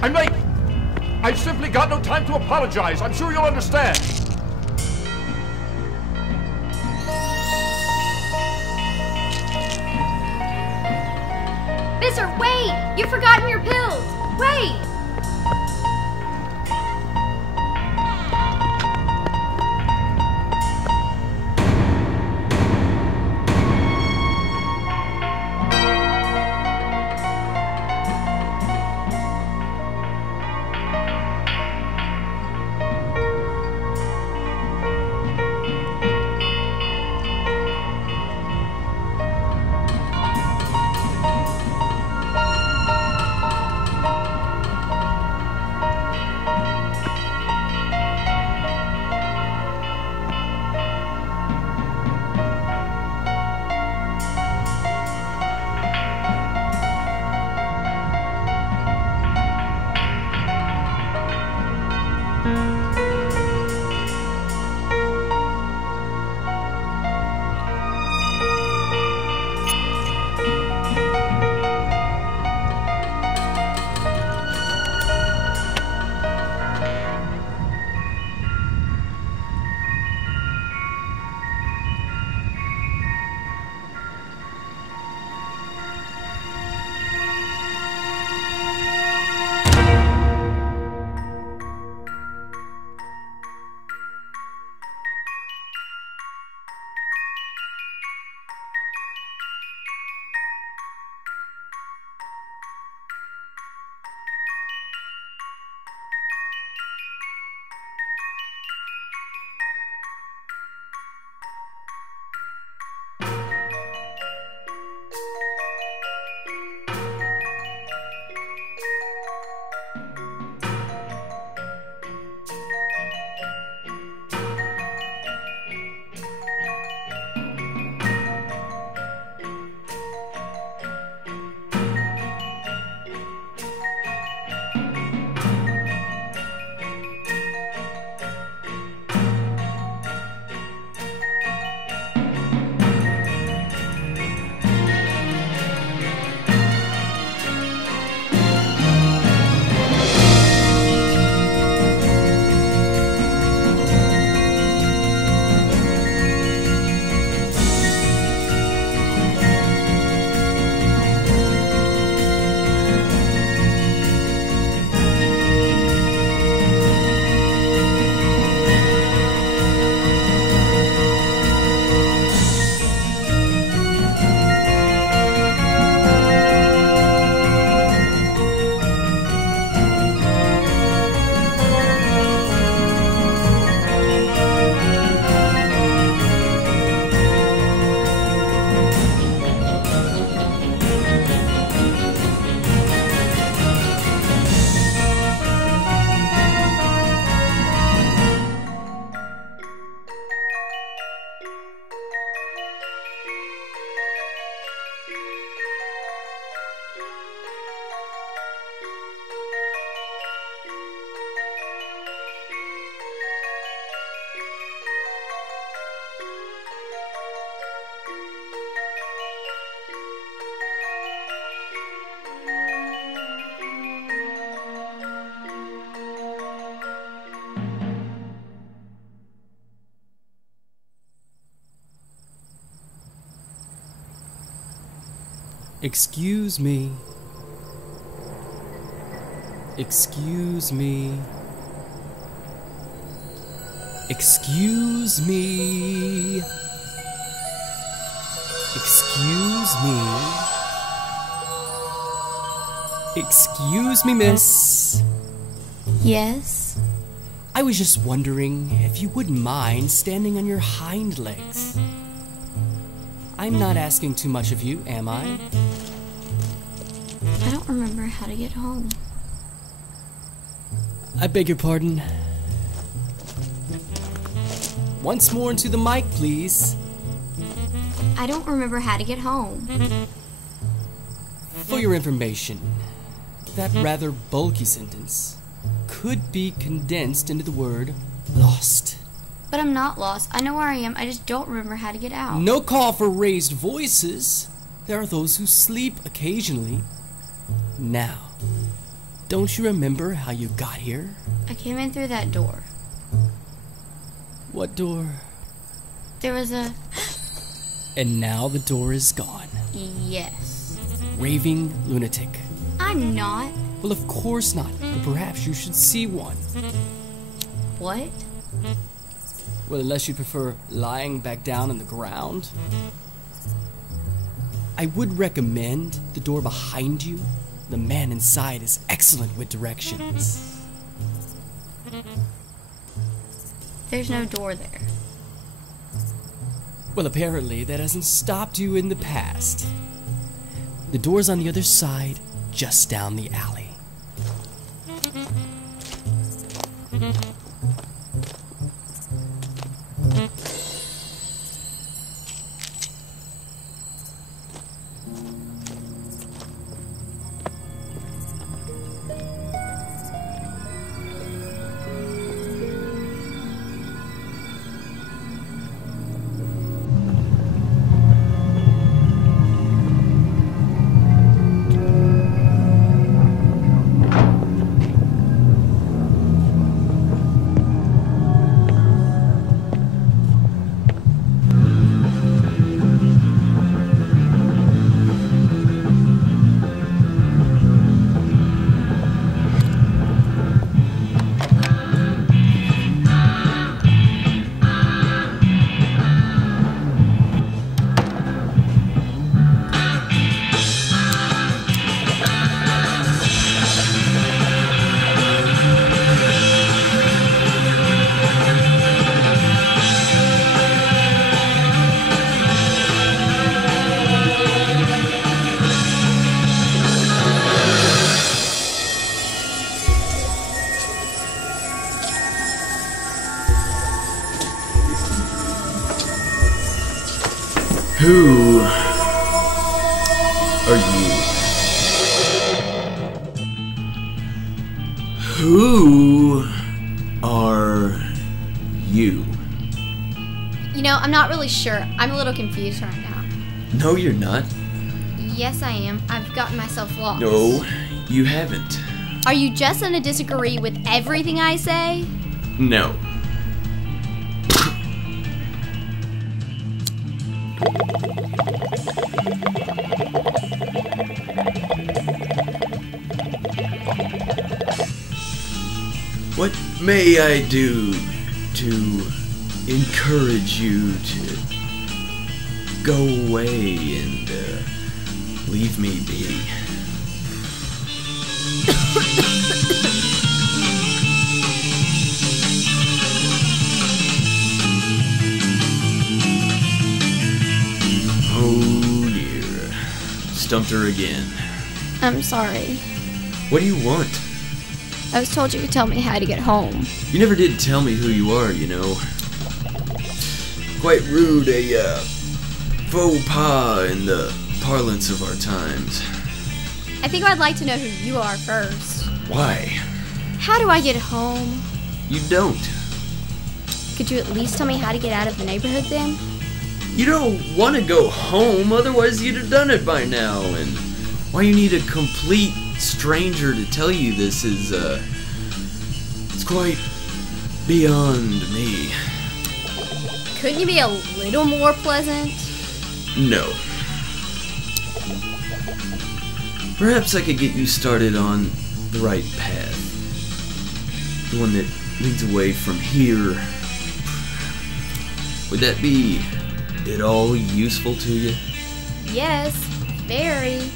I'm late. I've simply got no time to apologize. I'm sure you'll understand. Mister, wait! You've forgotten your pills! Wait! Excuse me. Excuse me. Excuse me. Excuse me. Excuse me, miss. Yes? I was just wondering if you wouldn't mind standing on your hind legs. I'm not asking too much of you, am I? I don't remember how to get home. I beg your pardon. Once more into the mic, please. I don't remember how to get home. For your information, that rather bulky sentence could be condensed into the word lost. But I'm not lost. I know where I am. I just don't remember how to get out. No call for raised voices. There are those who sleep occasionally. Now, Don't you remember how you got here? I came in through that door. What door? There was a... And now the door is gone. Yes. Raving lunatic. I'm not. Well, of course not, but perhaps you should see one. What? Well, unless you prefer lying back down on the ground. I would recommend the door behind you. The man inside is excellent with directions. There's no door there. Well, apparently that hasn't stopped you in the past. The door's on the other side, just down the alley. Who are you? Who are you? You know, I'm not really sure. I'm a little confused right now. No, you're not. Yes, I am. I've gotten myself lost. No, you haven't. Are you just gonna disagree with everything I say? No. What may I do to encourage you to go away and leave me be? Oh dear. Stumped her again. I'm sorry. What do you want? I was told you could tell me how to get home. You never did tell me who you are, you know. Quite rude, a faux pas in the parlance of our times. I think I'd like to know who you are first. Why? How do I get home? You don't. Could you at least tell me how to get out of the neighborhood then? You don't want to go home, otherwise you'd have done it by now, and why you need a complete stranger to tell you this is, it's quite beyond me. Couldn't you be a little more pleasant? No. Perhaps I could get you started on the right path. The one that leads away from here. Would that be at all useful to you? Yes, very.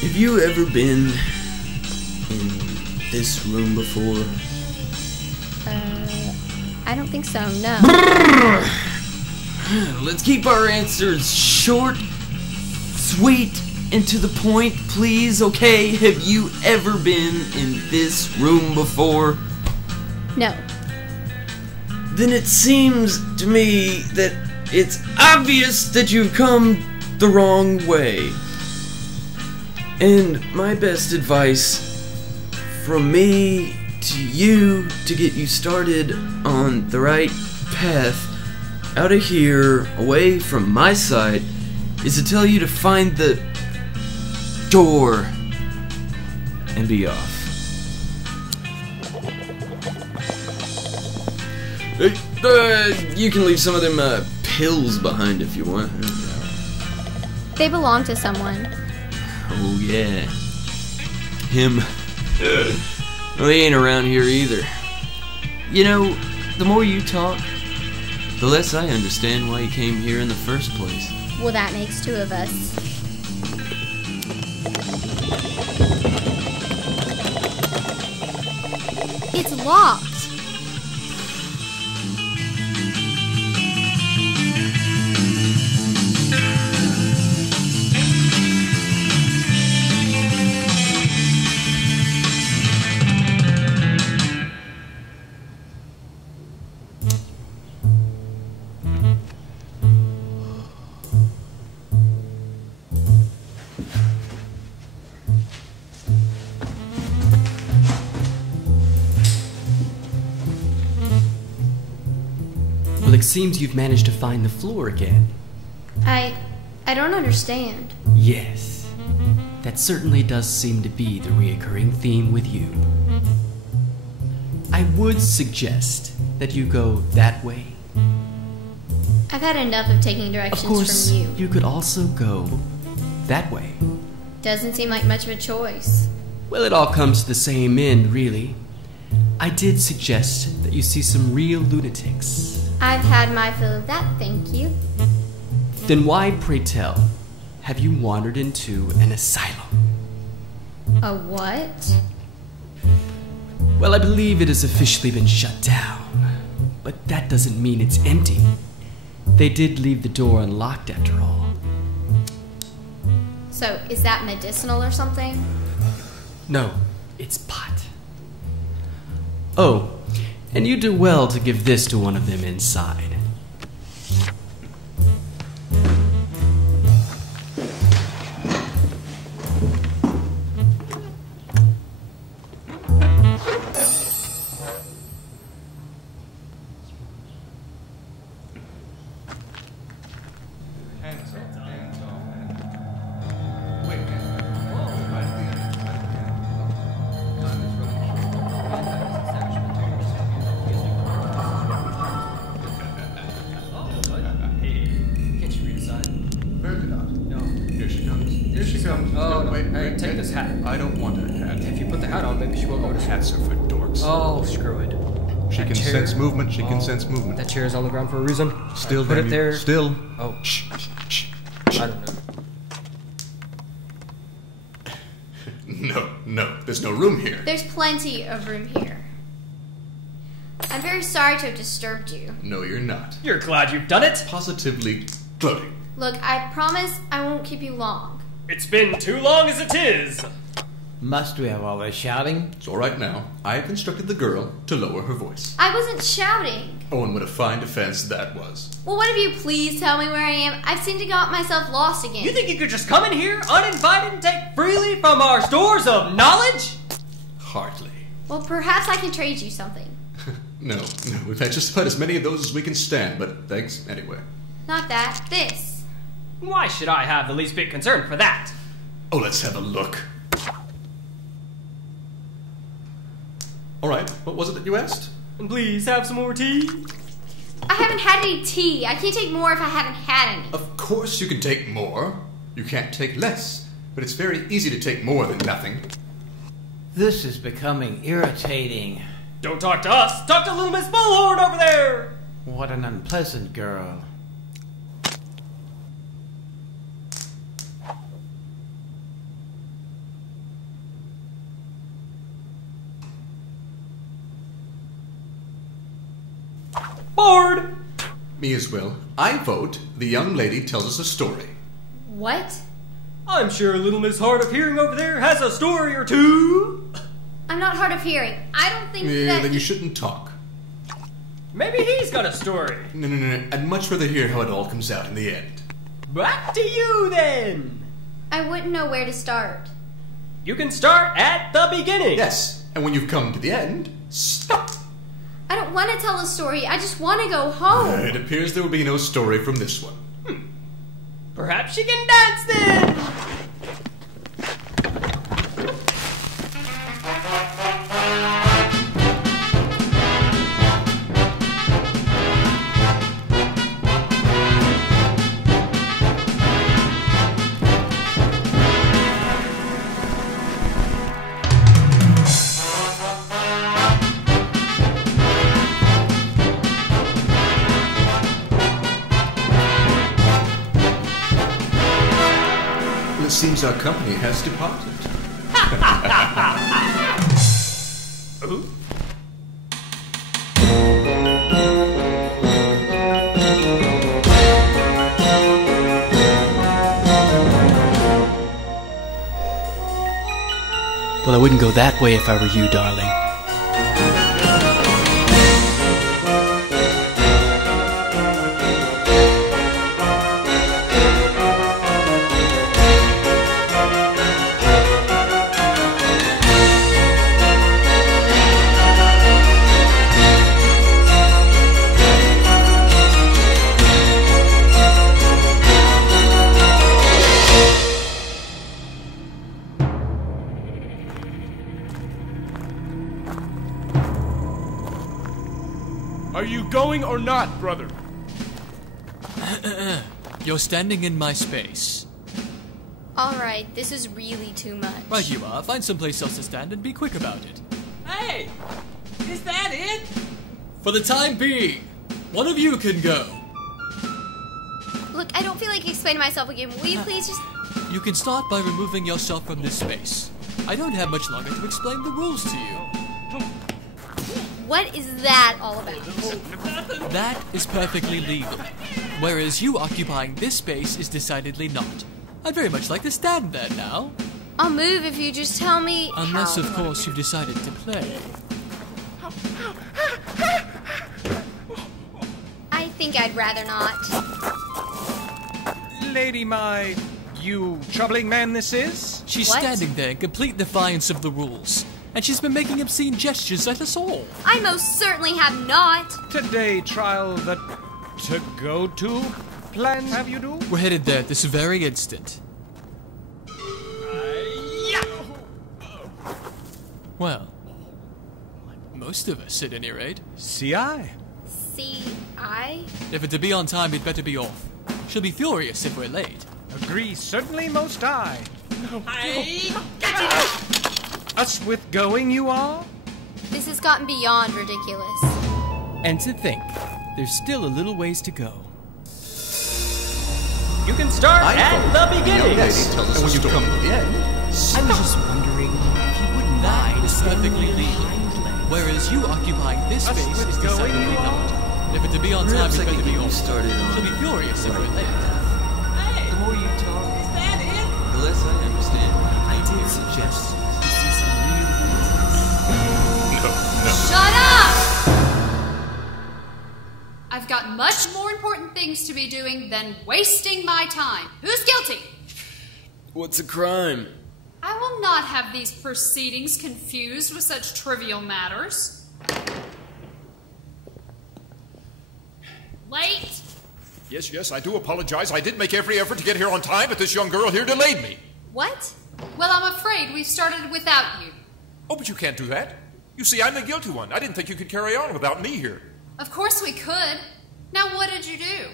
Have you ever been in this room before? I don't think so, no. Let's keep our answers short, sweet, and to the point, please, okay? Have you ever been in this room before? No. Then it seems to me that it's obvious that you've come the wrong way. And my best advice from me to you to get you started on the right path out of here, away from my side, is to tell you to find the door and be off. You can leave some of them pills behind if you want. They belong to someone. Oh yeah, him. Well, he ain't around here either. You know, the more you talk, the less I understand why you came here in the first place. Well, that makes two of us. It's locked. Well, it seems you've managed to find the floor again. I don't understand. Yes, that certainly does seem to be the reoccurring theme with you. I would suggest that you go that way. I've had enough of taking Of directions course, from you. you could also go that way. Doesn't seem like much of a choice. Well, it all comes to the same end, really. I did suggest that you see some real lunatics. I've had my fill of that, thank you. Then why, pray tell, have you wandered into an asylum? A what? Well, I believe it has officially been shut down, but that doesn't mean it's empty. They did leave the door unlocked after all. So, is that medicinal or something? No, it's pot. Oh, and you do well to give this to one of them inside. Oh, no. Hey, take this hat. I don't want a hat. If you put the hat on, maybe she will notice. Hats are for dorks. Oh, screw it. She can chair- sense movement. She can sense movement. That chair is on the ground for a reason. Still, put damn it you. there. Still. Oh, Shh. Shh. I don't know. No. There's no room here. There's plenty of room here. I'm very sorry to have disturbed you. No, you're not. You're glad you've done it? Positively gloating. Look, I promise I won't keep you long. It's been too long as it is. Must we have all this shouting? It's all right now. I have instructed the girl to lower her voice. I wasn't shouting. Oh, and what a fine defense that was. Well, one of you please tell me where I am? I've seemed to got myself lost again. You think you could just come in here uninvited and take freely from our stores of knowledge? Hardly. Well, perhaps I can trade you something. No. We've had just about as many of those as we can stand, but thanks anyway. Not that. This. Why should I have the least bit concern for that? Oh, let's have a look. All right, what was it that you asked? And please have some more tea. I haven't had any tea. I can't take more if I haven't had any. Of course you can take more. You can't take less. But it's very easy to take more than nothing. This is becoming irritating. Don't talk to us. Talk to little Miss Bullhorn over there. What an unpleasant girl. Bored. Me as well. I vote the young lady tells us a story. What? I'm sure little Miss Hard of Hearing over there has a story or two. I'm not hard of hearing. I don't think Yeah, that... then you shouldn't talk. Maybe he's got a story. No. I'd much rather hear how it all comes out in the end. Back to you then. I wouldn't know where to start. You can start at the beginning. Yes, and when you've come to the end, stop. I don't want to tell a story. I just want to go home. It appears there will be no story from this one. Perhaps she can dance then. our company has departed. Well, I wouldn't go that way if I were you, darling. Are you going or not, brother? You're standing in my space. Alright, this is really too much. Right you are. Find someplace else to stand and be quick about it. Hey! Is that it? For the time being, one of you can go. Look, I don't feel like explaining myself again. Will you please just... You can start by removing yourself from this space. I don't have much longer to explain the rules to you. What is that all about? That is perfectly legal. Whereas you occupying this space is decidedly not. I'd very much like to stand there now. I'll move if you just tell me Unless, how. of course, you've decided to play. I think I'd rather not. Lady my... you troubling man this is? She's What? standing there in complete defiance of the rules. And she's been making obscene gestures at us all. I most certainly have not. Today trial the to-go-to plan have you do? We're headed there at this very instant. Well, most of us at any rate. See I. See, I... If it's to be on time, we'd better be off. She'll be furious if we're late. Agree certainly most I. Us with going you are? This has gotten beyond ridiculous. And to think, there's still a little ways to go. You can start at the beginning. Yes, tell us And when a you story. come to the end, I was just wondering if you wouldn't That mind is perfectly standing legal. behind Len. Whereas you occupying this Us space with is going decidedly you are? not. If it's to be on time, Perhaps we'd I better could be get you off. started on She'll be furious if we're late. Hey! The more you talk, Is that it? the less I understand. I did suggest you see some real Shut up! I've got much more important things to be doing than wasting my time. Who's guilty? What's a crime? I will not have these proceedings confused with such trivial matters. Late? Yes, I do apologize. I did make every effort to get here on time, but this young girl here delayed me. What? Well, I'm afraid we've started without you. Oh, but you can't do that. You see, I'm the guilty one. I didn't think you could carry on without me here. Of course we could. Now what did you do?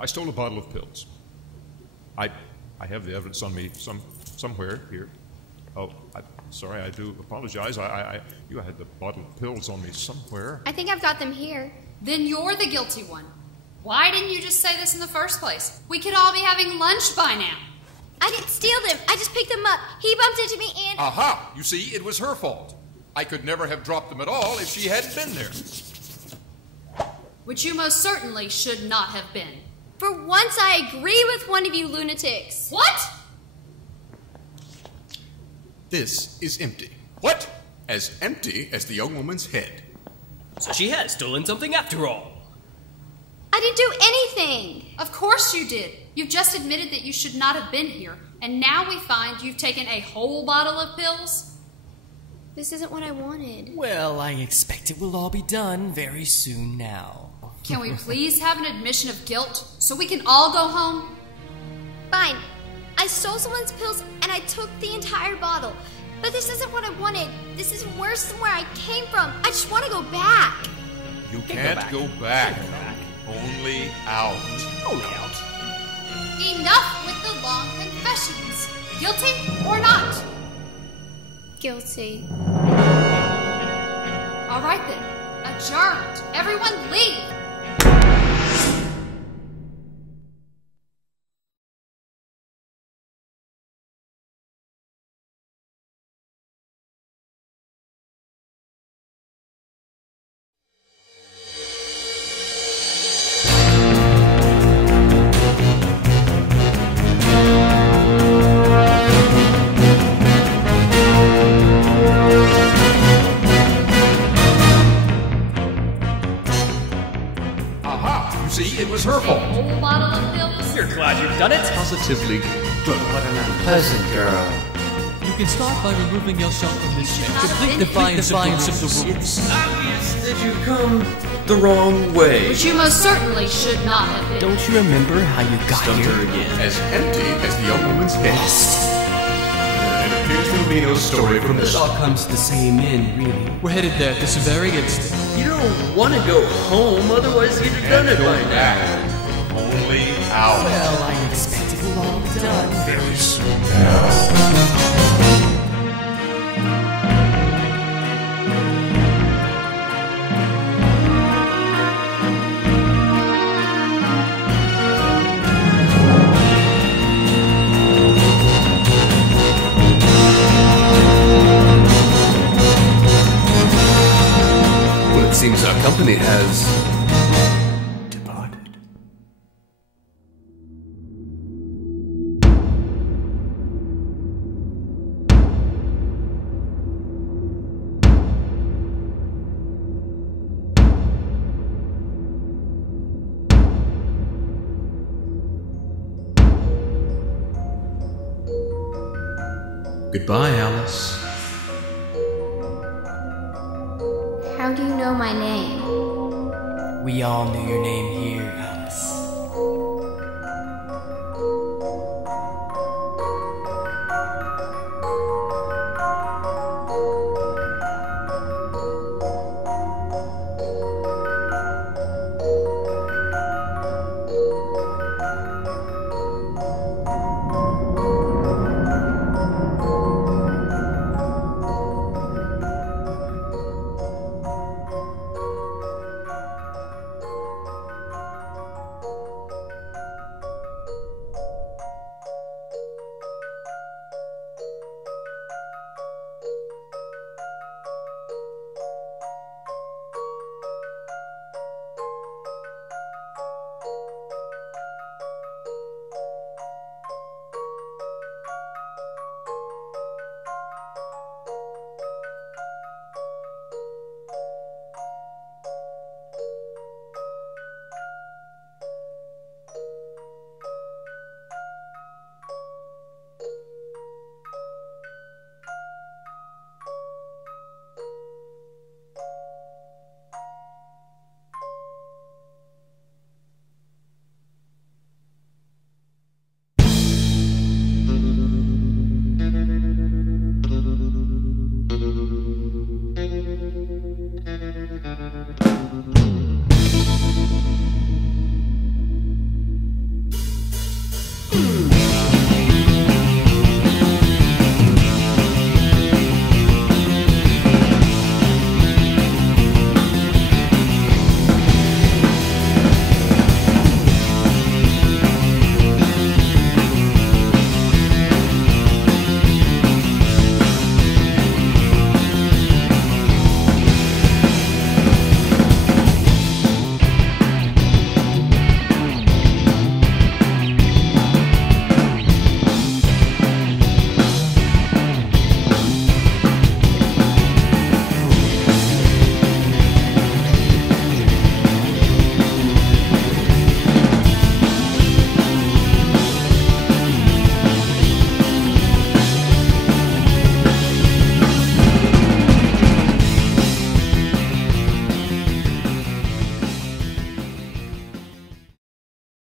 I stole a bottle of pills. I have the evidence on me somewhere here. Oh, sorry, I do apologize. You had the bottle of pills on me somewhere. I think I've got them here. Then you're the guilty one. Why didn't you just say this in the first place? We could all be having lunch by now. I didn't steal them. I just picked them up. He bumped into me and... Aha! You see, it was her fault. I could never have dropped them at all if she hadn't been there. Which you most certainly should not have been. For once, I agree with one of you lunatics. What? This is empty. What? As empty as the young woman's head. So she has stolen something after all. I didn't do anything. Of course you did. You've just admitted that you should not have been here, and now we find you've taken a whole bottle of pills? This isn't what I wanted. Well, I expect it will all be done very soon now. Can we please have an admission of guilt so we can all go home? Fine. I stole someone's pills and I took the entire bottle. But this isn't what I wanted. This is worse than where I came from. I just want to go back. You can't go back. Only out. Enough with the long confessions. Guilty or not? Guilty. All right then. Adjourned. Everyone leave. positively drunk. What an unpleasant girl. You can start by removing yourself from this space. Complete defiance of the rules. It's obvious that you've come the wrong way. Which you most certainly should not have been. Don't you remember how you got Stunter here? again. As empty as the young woman's head. It appears to be no story from This this. all comes to the same end, really. We're headed there this very instant. You don't want to go home, otherwise you'd have done it by now. Only hours. Well, I expect it will all be done very soon. Well, it seems our company has departed. Goodbye, Alice. How do you know my name? We all knew your name here.